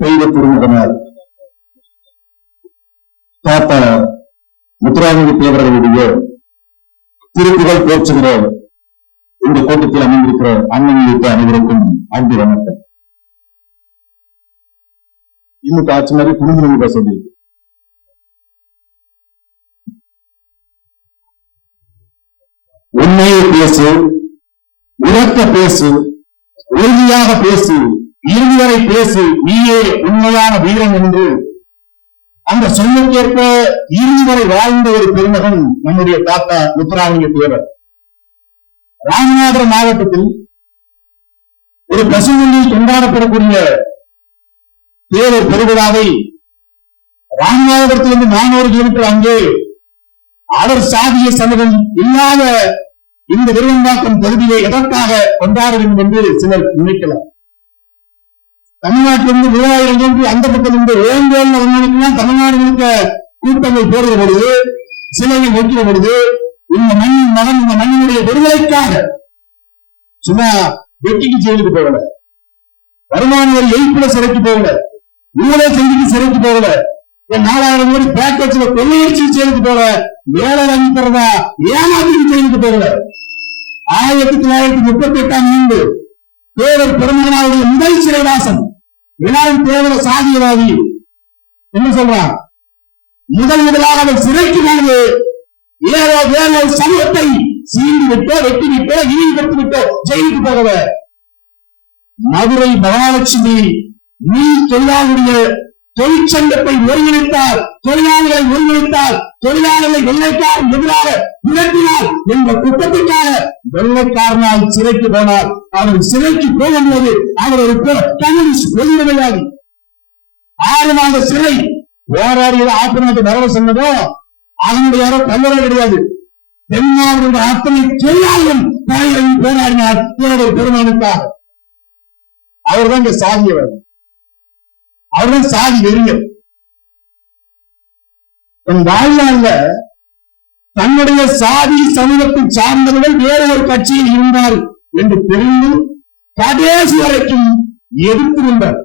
பெய்த திருமகனார் தாத்தா முத்துராமலிங்க தேவர்களுடைய திருப்புகழ் போற்றுகிற இந்த கூட்டத்தில் அமைந்திருக்கிற அண்ணன் உள்ளிட்ட அனைவருக்கும் அன்பு வணக்கம். திமுக ஆட்சி மாதிரி குடும்ப பேச முடியுது. உண்மையை பேசு, உரக்க பேசு, உறுதியாக பேசு, இறுதி வரை பேசு, நீயே உண்மையான வீரன் என்று அந்த சொல்லுக்கேற்ப இறுதி வரை வாழ்ந்த ஒரு பெருமகன் நம்முடைய தாத்தா முத்துராமலிங்க தேவர். ராமநாதபுரம் மாவட்டத்தில் ஒரு பசுமொழியில் கொண்டாடப்படக்கூடிய தேவர் பெருவிழாவை ராமநாதபுரத்திலிருந்து 400 கிலோமீட்டர் அங்கே அவர் சாதிய சமூகம் இல்லாத இந்த விருவம்பாக்கம் பகுதியை எதற்காக கொண்டாட வேண்டும் என்று சிலர் நினைக்கலாம். தமிழ்நாட்டிலிருந்து 3000 கிலோமீட்டர் அந்த பக்கம் இருந்து வேண்டுமெல்லாம் தமிழ்நாடு முழுக்க கூட்டங்கள் போடுற பொழுது, சிலைகள் வைக்கிற பொழுது, இந்த மண்ணின் மகன் இந்த மண்ணினுடைய விடுதலைக்காக சும்மா வெட்டிக்கு ஜெயிலுக்கு போகல, வருமான வரி எய்ப்புல சிறைக்கு போகல, ஊழல் செஞ்சுக்கு சிறைக்கு போகல, 4000 கோடி பேக்கேஜ்ல கொள்ளையடிச்சு ஜெயிலுக்கு போகல, வேலை வாங்கி தரதா ஏமாத்திக்கு ஜெயிலுக்கு போகல. 1938ஆம் ஆண்டு தேவர் பெருமகனாருடைய முதல் சிறைவாசம். எல்லாரும் தேவர சாதியவாதி என்ன சொல்றான்? முதலாக அவர் சிறைக்கு போனது ஏதோ வேற சமூகத்தை சீண்டி விட்டோ, வெட்டி விட்டோ, இழிவுபடுத்தி விட்டோ ஜெயிலுக்கு போகல. மதுரை மகாலட்சுமி நீர் தொழிலாளருடைய தொழிற்சங்கத்தை ஒருங்கிணைத்தார், தொழிலாளர்களை ஒருங்கிணைத்தார், தொழிலாளர்களை வெள்ளைக்காரன் எதிராக விரட்டினார் என்ற குற்றத்திற்காக வெள்ளைக்காரனால் சிறைக்கு போனார். அவர் சிறைக்கு போகும்போது அவர் ஒரு கம்யூனிஸ்ட் வெளியுறவையாதி 6 மாத சிறை போராடியது ஆப்பிரமத்தை வரவு சொன்னதோ அதனுடைய யாரோ கல்லறை கிடையாது. தென்னாவுடைய அத்தனை தொழிலாளர்களும் தலைவரை போராடினார் தேவர் பெருமானுக்காக. அவர்தான் இங்க சாதியவர், அவர்தான் சாதி வெறியர். தன் வாழ்நாள்ல தன்னுடைய சாதி சமூகத்தை சார்ந்தவர்கள் வேற ஒரு கட்சியில் இருந்தார் என்று தெரிந்து கடைசி வரைக்கும் எதிர்த்து வந்தார்.